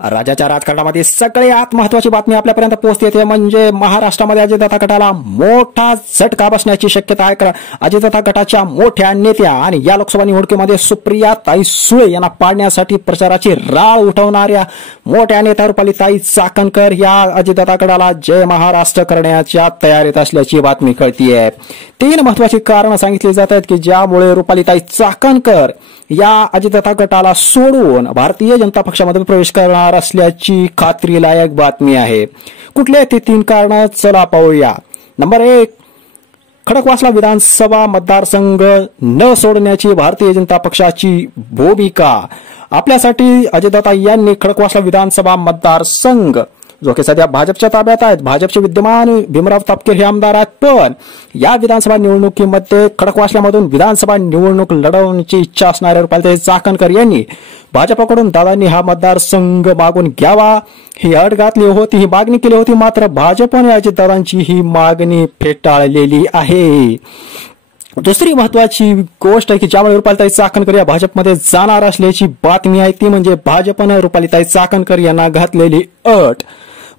राज्याच्या राजकारणामध्ये सगळ्यात महत्त्वाची बातमी आपल्यापर्यंत पोहोचते ते म्हणजे महाराष्ट्रामध्ये अजितदादा गटाला मोठा झटका बसण्याची शक्यता आहे. अजितदादा गटाच्या मोठ्या नेत्या आणि या लोकसभा निवडणुकीमध्ये सुप्रियाताई सुळे यांना पाडण्यासाठी प्रचाराची राळ उठवणाऱ्या मोठ्या नेत्या रुपालीताई चाकणकर या अजितदादा गटाला जय महाराष्ट्र करण्याच्या तयारीत असल्याची बातमी कळतीये. 3 महत्त्वाची कारणं सांगितली जात आहेत की ज्यामुळे रुपालीताई चाकणकर या अजितदादा गटाला सोडून भारतीय जनता पक्षामध्ये प्रवेश करणार असल्याची खात्रीलायक बातमी आहे. कुठले ते 3 कारण चला पाहूया. नंबर 1, खडकवासला विधानसभा मतदारसंघ न सोडण्याची भारतीय जनता पक्षाची भूमिका. आपल्यासाठी अजितदादा यांनी खडकवासला विधानसभा मतदारसंघ जो की सध्या भाजपच्या ताब्यात आहेत, भाजपचे विद्यमान भीमराव तापकीर हे आमदार आहेत, पण या विधानसभा निवडणुकीमध्ये खडकवासल्यामधून विधानसभा निवडणूक लढवण्याची इच्छा असणाऱ्या रुपालीताई चाकणकर यांनी भाजपकडून दादांनी हा मतदारसंघ मागून घ्यावा ही अट घातली होती, ही मागणी केली होती. मात्र भाजपने अजितदादांची ही मागणी फेटाळलेली आहे. दुसरी महत्वाची गोष्ट आहे की ज्यामुळे रुपालीताई चाकणकर या भाजपमध्ये जाणार असल्याची बातमी आहे ती म्हणजे भाजपने रुपालीताई चाकणकर यांना घातलेली अट.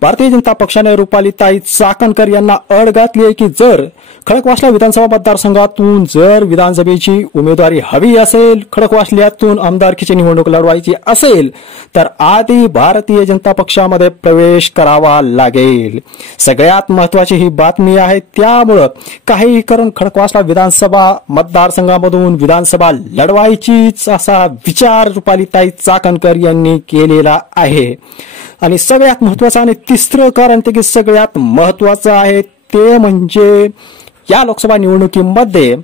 भारतीय जनता पक्षाने रुपालीताई चाकणकर यांना अट घातली आहे की जर खडकवासला विधानसभा मतदारसंघातून जर विधानसभेची उमेदवारी हवी असेल, खडकवासल्यातून आमदारकीची निवडणूक लढवायची असेल तर आधी भारतीय जनता पक्षामध्ये प्रवेश करावा लागेल. सगळ्यात महत्वाची ही बातमी आहे. त्यामुळं काही करून खडकवासला विधानसभा मतदारसंघामधून विधानसभा लढवायचीच असा विचार रुपालीताई चाकणकर यांनी केलेला आहे. आणि सगळ्यात महत्वाचं आणि तिसरं कारण ते की सगळ्यात महत्वाचं आहे ते म्हणजे या लोकसभा निवडणुकीमध्ये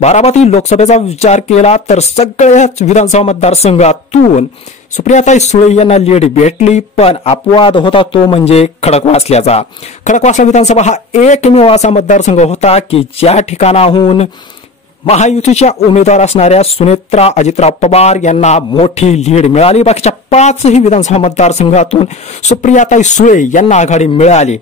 बारामती लोकसभेचा विचार केला तर सगळ्याच विधानसभा मतदारसंघातून सुप्रियाताई सुळे यांना लीड भेटली, पण अपवाद होता तो म्हणजे खडकवासल्याचा. खडकवासला विधानसभा हा एकमेव असा मतदारसंघ होता की ज्या ठिकाणाहून महायुतीच्या उमेदवार असणाऱ्या सुनेत्रा अजितराव पवार यांना मोठी लीड मिळाली. बाकीच्या 5ही विधानसभा मतदारसंघातून सुप्रियाताई सुळे यांना आघाडी मिळाली.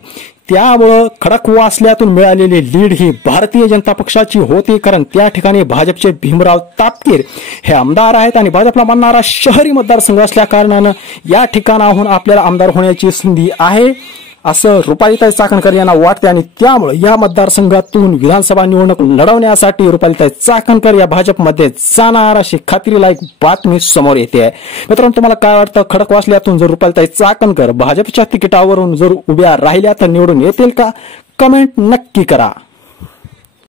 त्यामुळं खडकवासल्यातून मिळालेली लीड ही भारतीय जनता पक्षाची होती, कारण त्या ठिकाणी भाजपचे भीमराव तापकीर हे आमदार आहेत आणि भाजपला मानणारा शहरी मतदारसंघ असल्या कारणानं या ठिकाणाहून आपल्याला आमदार होण्याची संधी आहे असं रुपालीताई चाकणकर यांना वाटते. आणि त्यामुळे या मतदारसंघातून विधानसभा निवडणूक लढवण्यासाठी रुपालीताई चाकणकर या भाजपमध्ये जाणार अशी खात्रीलायक बातमी समोर येते. मित्रांनो, तुम्हाला काय वाटतं? खडकवासल्यातून जर रुपालीताई चाकणकर भाजपच्या तिकिटावरून जर उभ्या राहिल्या तर निवडून येतील का? कमेंट नक्की करा.